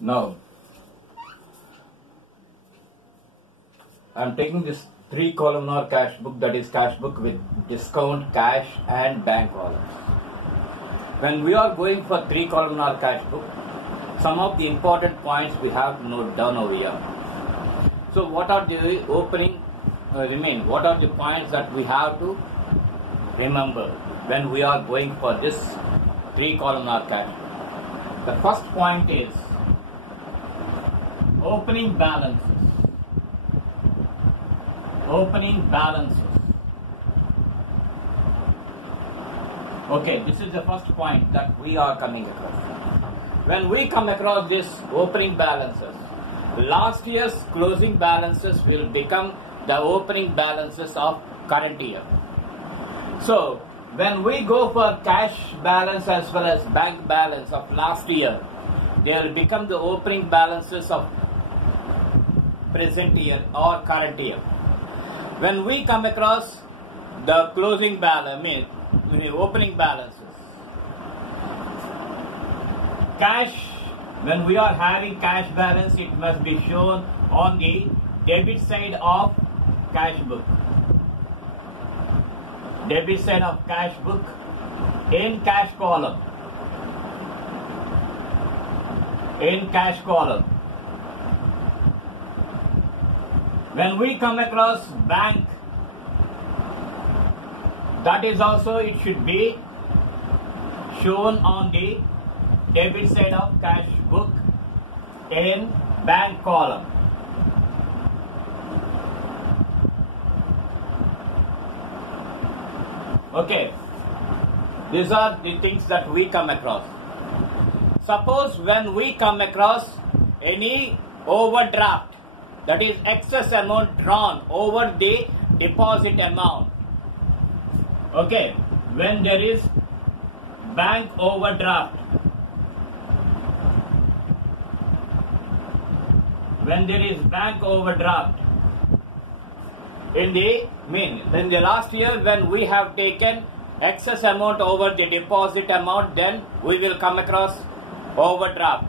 Now, I am taking this 3-columnar cash book, that is cash book with discount, cash and bank columns. When we are going for 3-columnar cash book, some of the important points we have to note down over here. So what are the opening what are the points that we have to remember when we are going for this 3-columnar cash book? The first point is opening balances. Opening balances. Okay, this is the first point that we are coming across. When we come across this opening balances, last year's closing balances will become the opening balances of current year. So, when we go for cash balance as well as bank balance of last year, they will become the opening balances of present year or current year. When we come across the closing balance, the opening balances, cash, when we are having cash balance, it must be shown on the debit side of cash book. Debit side of cash book in cash column. In cash column. When we come across bank, that is also it should be shown on the debit side of cash book in bank column. Okay, these are the things that we come across. Suppose when we come across any overdraft, that is excess amount drawn over the deposit amount. Okay, when there is bank overdraft, when there is bank overdraft, in the last year when we have taken excess amount over the deposit amount, then we will come across overdraft,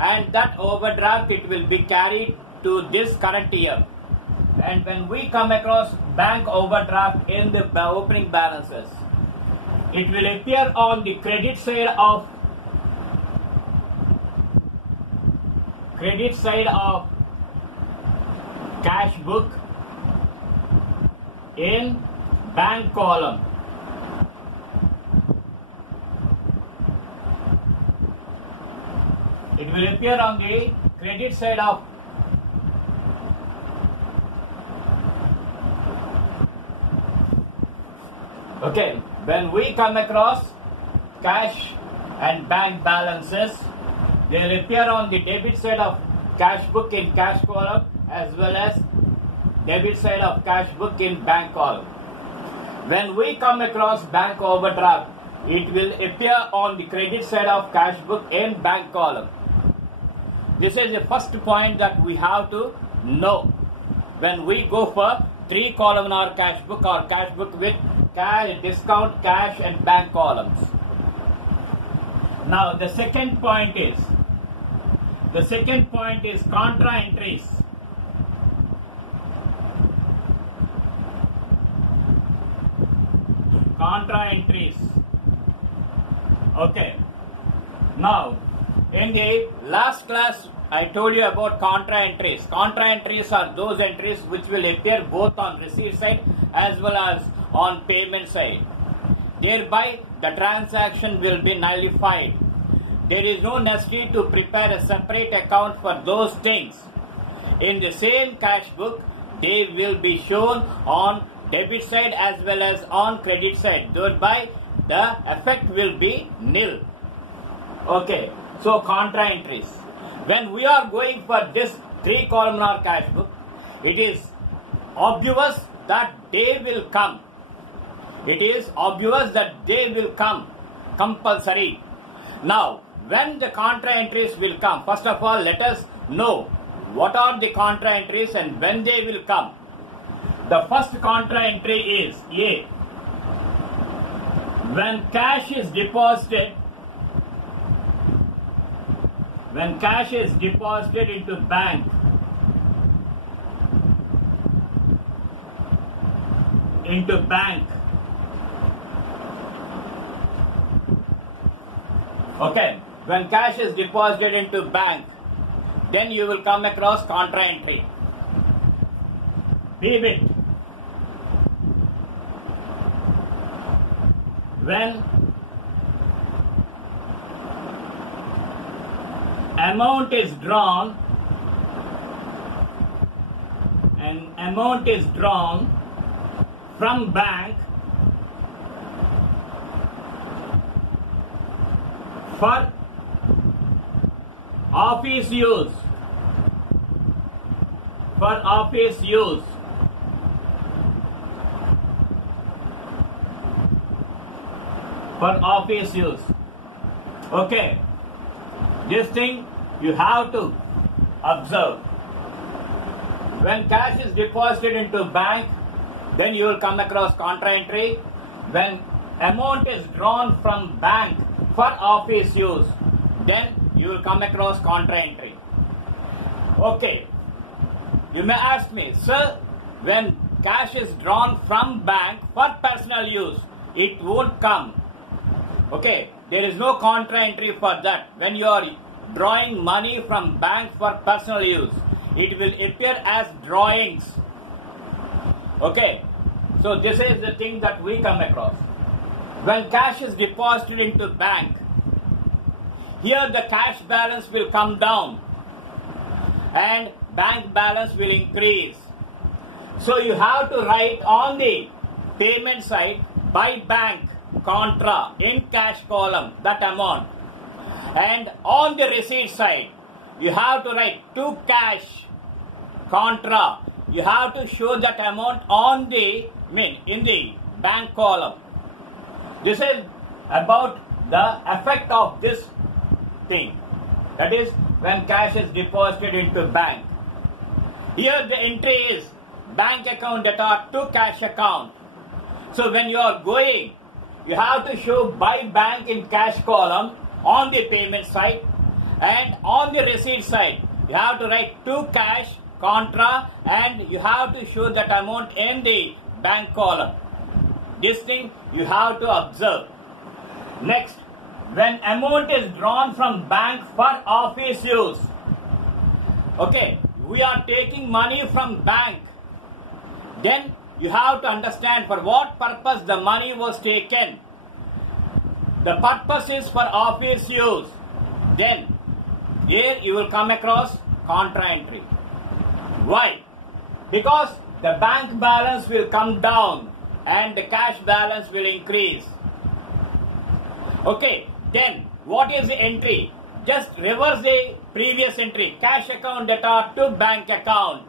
and that overdraft it will be carried to this current year. And when we come across bank overdraft in the opening balances, it will appear on the credit side of cash book in bank column. It will appear on the credit side of okay, when we come across cash and bank balances, they will appear on the debit side of cash book in cash column as well as debit side of cash book in bank column. When we come across bank overdraft, it will appear on the credit side of cash book in bank column. This is the first point that we have to know when we go for 3-columnar cash book or cash book with cash, discount, cash and bank columns. Now the second point is contra entries. Contra entries. Okay. Now, in the last class, I told you about contra entries. Contra entries are those entries which will appear both on receipt side as well as on payment side. Thereby, the transaction will be nullified. There is no necessity to prepare a separate account for those things. In the same cash book, they will be shown on debit side as well as on credit side. Thereby, the effect will be nil. Okay, so contra entries. When we are going for this 3-columnar cash book, it is obvious that they will come. It is obvious that they will come compulsory. Now, when the contra entries will come, first of all, let us know what are the contra entries and when they will come. The first contra entry is A. When cash is deposited when cash is deposited into bank, okay, when cash is deposited into bank, then you will come across contra entry. Debit. When amount is drawn from bank for office use, okay, this thing you have to observe. When cash is deposited into bank, then you will come across contra entry. When amount is drawn from bank for office use, then you will come across contra entry. Okay, you may ask me, sir, when cash is drawn from bank for personal use, it won't come. Okay, there is no contra entry for that. When you are drawing money from bank for personal use, it will appear as drawings. Okay, so this is the thing that we come across. When cash is deposited into bank, here the cash balance will come down and bank balance will increase. So you have to write on the payment side by bank contra in cash column that amount, and on the receipt side you have to write to cash contra. You have to show that amount on the in the bank column. This is about the effect of this thing, that is when cash is deposited into bank. Here the entry is bank account data to cash account. So when you are going, you have to show by bank in cash column on the payment side, and on the receipt side you have to write to cash contra, and you have to show that amount in the bank column. This thing you have to observe. Next, when amount is drawn from bank for office use, okay, we are taking money from bank, then you have to understand for what purpose the money was taken. The purpose is for office use. Then here you will come across contra entry. Why? Because the bank balance will come down and the cash balance will increase. Okay, then what is the entry? Just reverse the previous entry. Cash account data to bank account.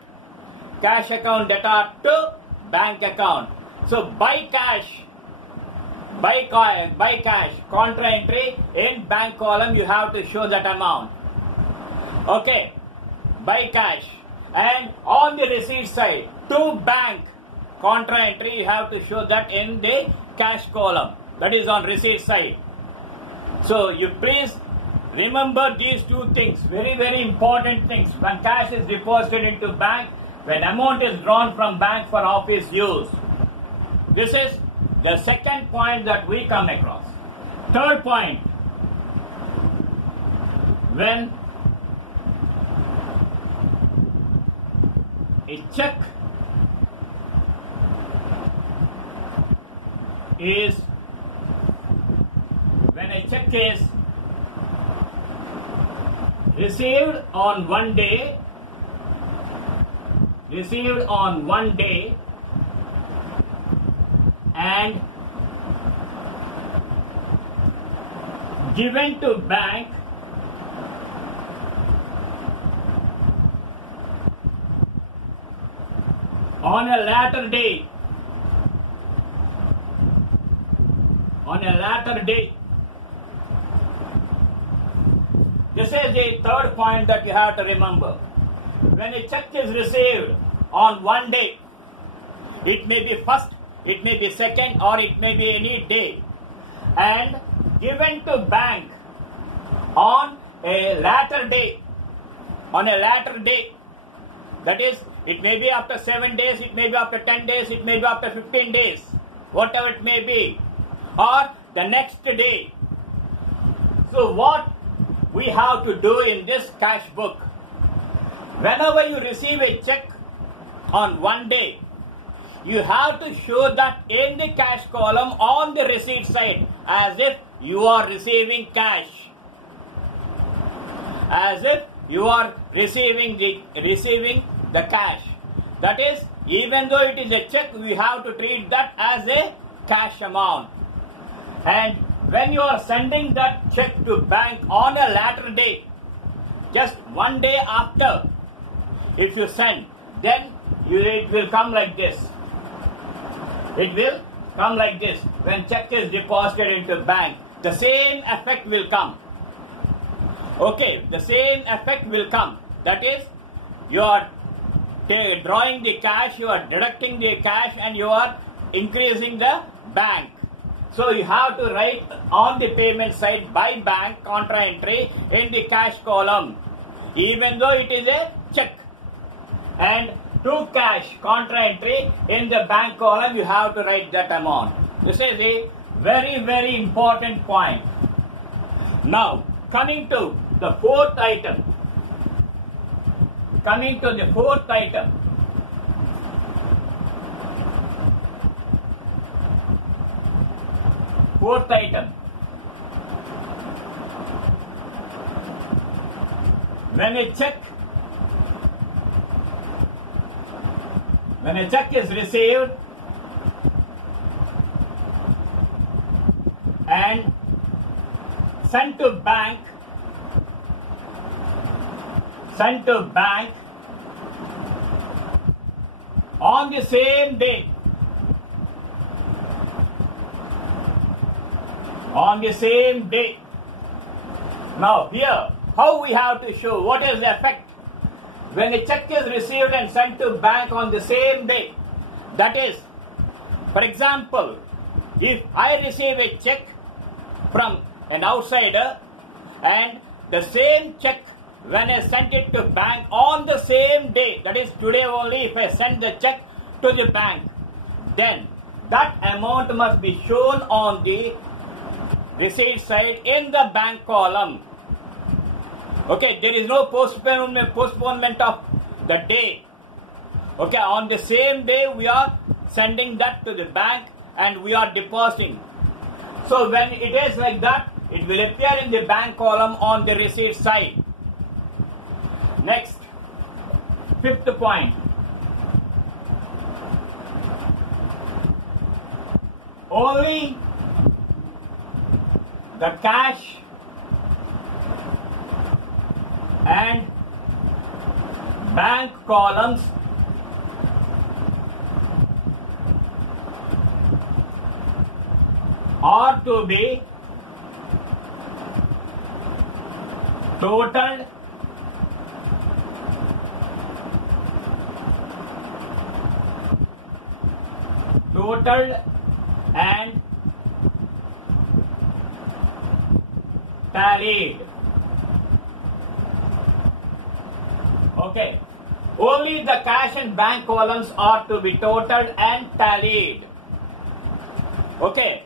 Cash account data to bank account. So by cash, contra entry in bank column you have to show that amount. Okay, by cash. And on the receipt side, to bank, contra entry you have to show that in the cash column, that is on receipt side. So you please remember these two things, very very important things. When cash is deposited into bank, when amount is drawn from bank for office use. This is the second point that we come across. Third point, when a check is received on one day and given to bank on a later date, this is the third point that you have to remember. When a check is received on one day, it may be first, it may be second, or it may be any day, and given to bank on a later day, on a later day, that is, it may be after 7 days, it may be after 10 days, it may be after 15 days, whatever it may be, or the next day. So what we have to do in this cash book, whenever you receive a check on one day, you have to show that in the cash column on the receipt side as if you are receiving cash. As if you are receiving the cash. That is, even though it is a check, we have to treat that as a cash amount. And when you are sending that check to bank on a later date, just one day after, if you send, then it will come like this. It will come like this. When check is deposited into bank, the same effect will come. Okay, the same effect will come. That is, you are drawing the cash, you are deducting the cash, and you are increasing the bank. So you have to write on the payment side by bank contra entry in the cash column, even though it is a check. And to cash contra entry in the bank column, you have to write that amount. This is a very, very important point. Now, coming to the fourth item. Fourth item. When a check is received and sent to bank on the same day, Now here, how we have to show what is the effect when a check is received and sent to bank on the same day. That is, for example, if I receive a check from an outsider and the same check, when I sent it to bank on the same day, that is today only, if I send the check to the bank, then that amount must be shown on the receipt side in the bank column. Okay, there is no postponement of the date. Okay, on the same day we are sending that to the bank and we are depositing. So when it is like that, it will appear in the bank column on the receipt side. Next, fifth point. Only the cash and bank columns are to be totaled and tallied. Okay, only the cash and bank columns are to be totaled and tallied. Okay,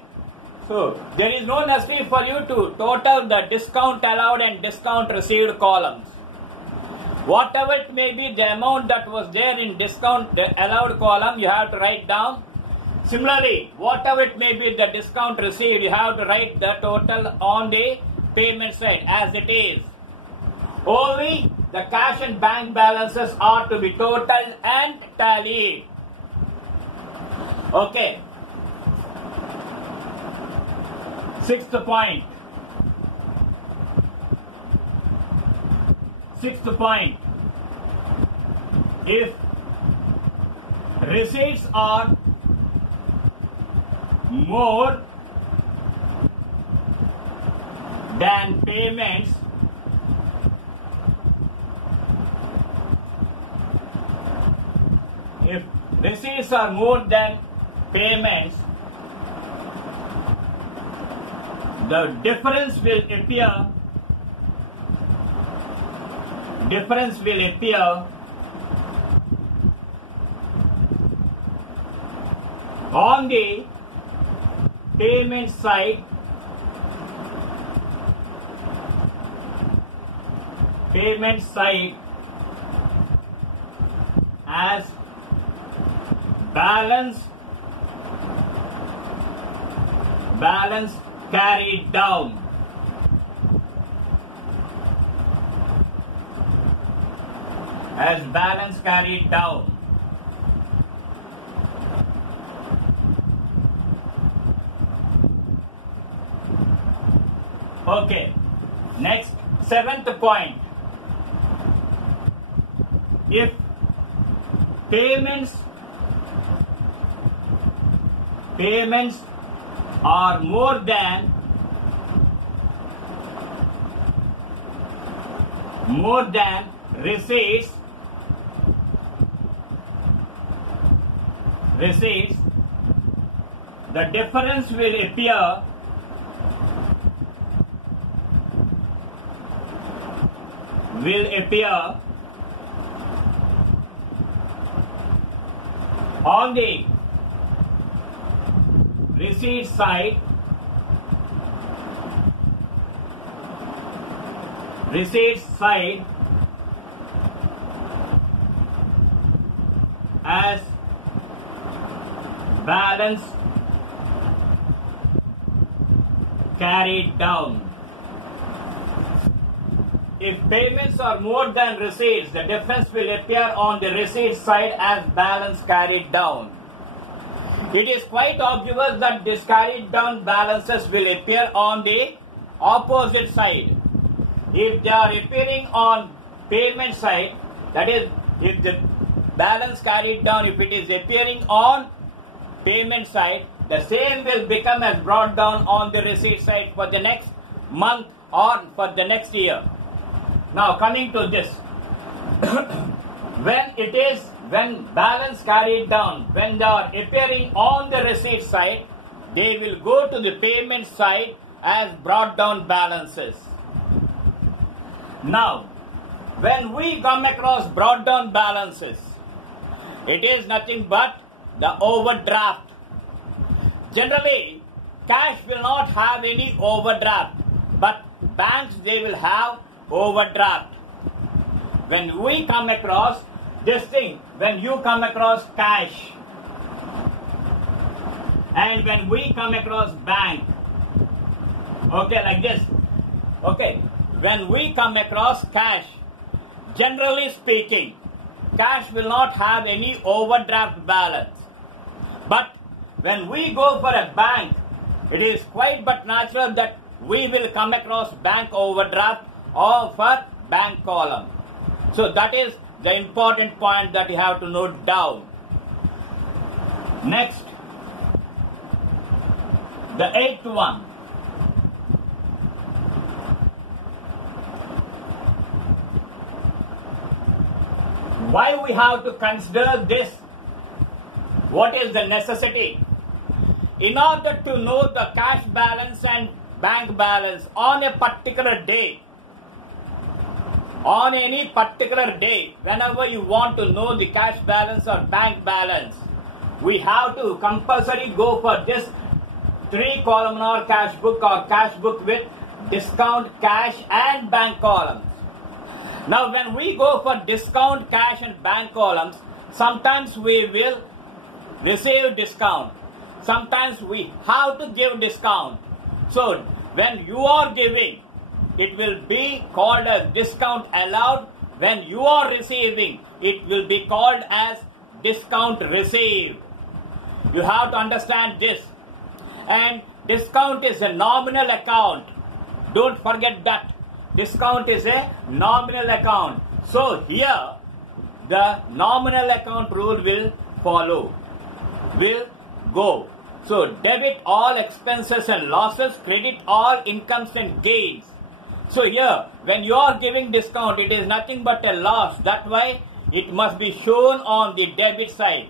so there is no necessity for you to total the discount allowed and discount received columns. Whatever it may be, the amount that was there in discount allowed column, you have to write down. Similarly, whatever it may be, the discount received, you have to write the total on the payment side as it is. Only the cash and bank balances are to be totaled and tallied. Okay. Sixth point. If receipts are more than payments, if receipts are more than payments, the difference will appear difference will appear on the payment side as balance carried down. As balance carried down. Okay. Next, seventh point. If payments are more than receipts, the difference will appear on the receipt side as balance carried down. If payments are more than receipts, the difference will appear on the receipt side as balance carried down. It is quite obvious that these carried down balances will appear on the opposite side. If they are appearing on payment side, that is, if the balance carried down, if it is appearing on payment side, the same will become as brought down on the receipt side for the next month or for the next year. Now coming to this, when balance carried down, when they are appearing on the receipt side, they will go to the payment side as brought down balances. Now, when we come across brought down balances, it is nothing but the overdraft. Generally, cash will not have any overdraft, but banks, they will have overdraft. When we come across this thing, when you come across cash and when we come across bank, okay, like this, okay, when we come across cash, generally speaking, cash will not have any overdraft balance. But when we go for a bank, it is quite but natural that we will come across bank overdraft or for bank column. So that is the important point that you have to note down. Next, the eighth one. Why we have to consider this? What is the necessity? In order to know the cash balance and bank balance on a particular day, on any particular day, whenever you want to know the cash balance or bank balance, we have to compulsory go for this 3-columnar cash book or cash book with discount, cash and bank columns. Now when we go for discount, cash and bank columns, sometimes we will receive discount. Sometimes we have to give discount. So when you are giving, it will be called as discount allowed. When you are receiving, it will be called as discount received. You have to understand this. And discount is a nominal account. Don't forget that. Discount is a nominal account. So here, the nominal account rule will follow, will go. So debit all expenses and losses, credit all incomes and gains. So here, when you are giving discount, it is nothing but a loss. That's why it must be shown on the debit side.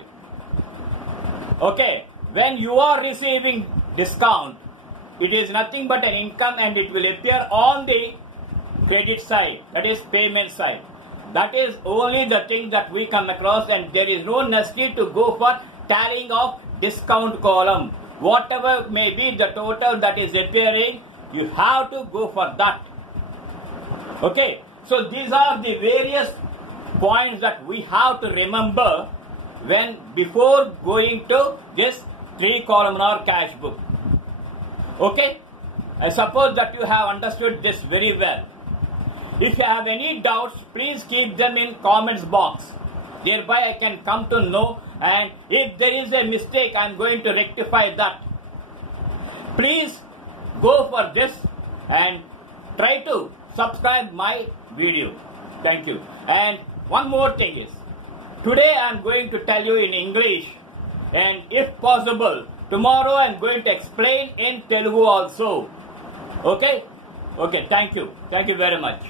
Okay, when you are receiving discount, it is nothing but an income and it will appear on the credit side, that is payment side. That is only the thing that we come across, and there is no necessity to go for tallying of discount column. Whatever may be the total that is appearing, you have to go for that. Okay, so these are the various points that we have to remember when before going to this 3-columnar cash book. Okay, I suppose that you have understood this very well. If you have any doubts, please keep them in comments box. Thereby I can come to know, and if there is a mistake, I am going to rectify that. Please go for this and try to subscribe my video. Thank you. And one more thing is, today I am going to tell you in English, and if possible, tomorrow I am going to explain in Telugu also. Okay? Okay, thank you. Thank you very much.